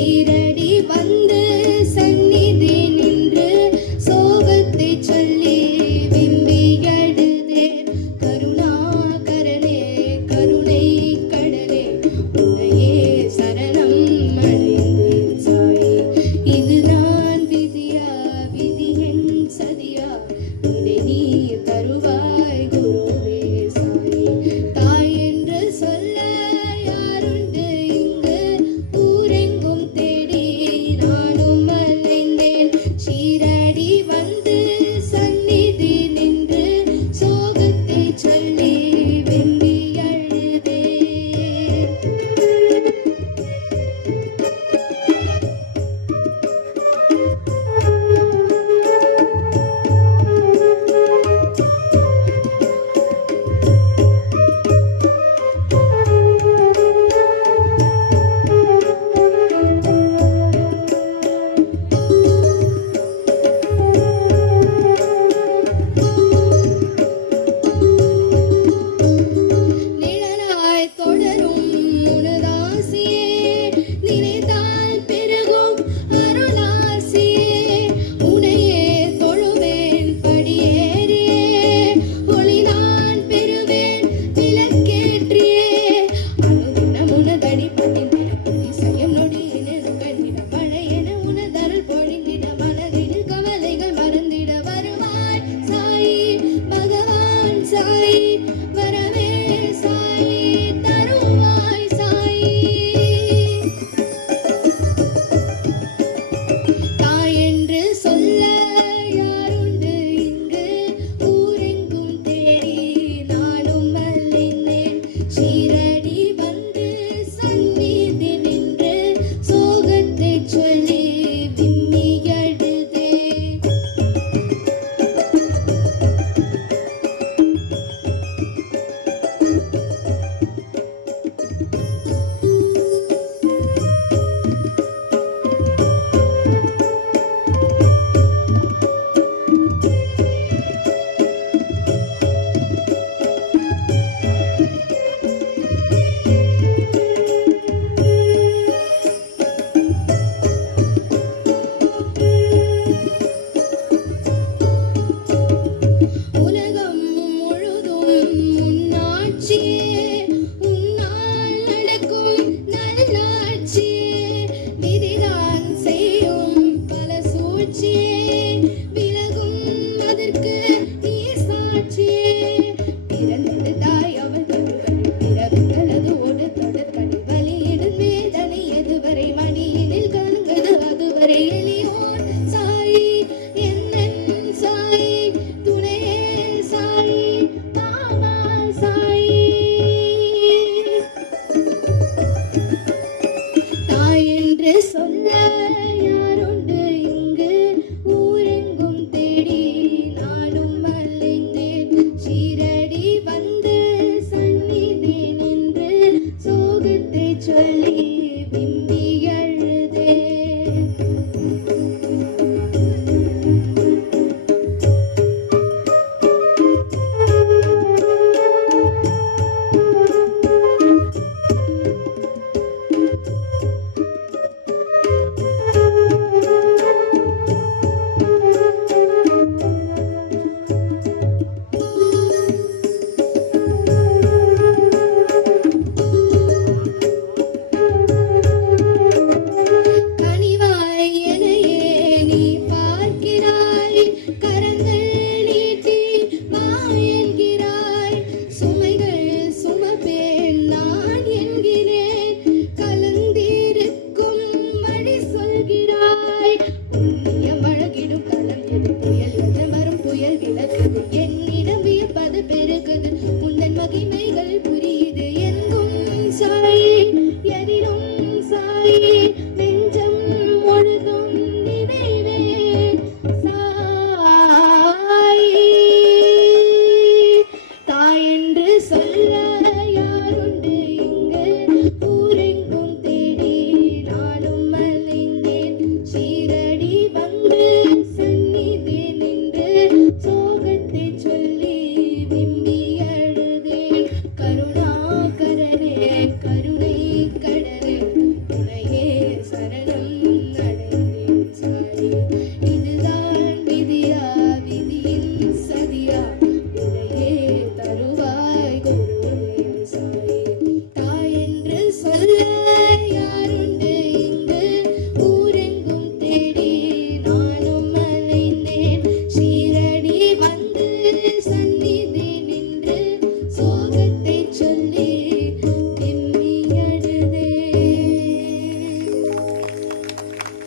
சீரடி வந்து சந்நிதி நின்று சோகத்தை சொல்லி விம்மி எழுதேன். கருணாகரனே கருணை கடலே உன்னையே சரணம் அடைந்தேன் சாயி. இதுதான் விதியா விதியின் சதியா இதை நீ தருவாய் குருவே சாயி. தாய் என்று சொல்ல யாருண்டு இங்கு ஊரெங்கும் தேடி நானும் அலைந்தேன். சீரடி வந்து சந்நிதி நின்று சோகத்தை சொல்லி வெம்பி அழுதேன். நிழலாய் தொடரும் உனதாசியே நினைத்தால் பெருகும் அருளாசியே. உனையே தொழுவேன் படியேறியே ஒளிதான் பெறுவேன் விளக்கேற்றியே. அனுதினம் உனதடி பணிந்திட அதிசயம் நொடியின கண்டிட மழையென உனதருள் பொழிந்திட மனதில் கவலைகள் மறந்திட வருவாய் சாயி பகவான் சாயி. வரவே சாயி தருவாய் சாயி. தாய் என்று சொல்ல யாருண்டு இங்கு ஊரெங்கும் தேடி நானும் அலைந்தேன். சீரடி வந்து சந்நிதி நின்று சோகத்தை சொல்லி விம்மி எழுதேன். உலகம் முழுதும் உன்னாட்சியே உன்னால் நடக்கும் நல்லாட்சியே. விதிதான் செய்யும் பல சூழ்ச்சியே விலகும் அதற்கு நீ சாட்சியே. பிறந்தது தாய் அவள் கருவறை பிறவிகளது ஒரு தொடர்கடை வலியிடும் வேதனை எதுவரை மடியினில் கலங்குது அதுவரை எளியோர் சாயி என்னன் சாயி துணையே சாயி மாமா சாயி. தாய் என்று சொல்ல யாருண்டு இங்கு ஊரெங்கும் தேடி நானும் அலைந்தேன். சீரடி வந்து சந்நிதி நின்று சோகத்தை சொல்லி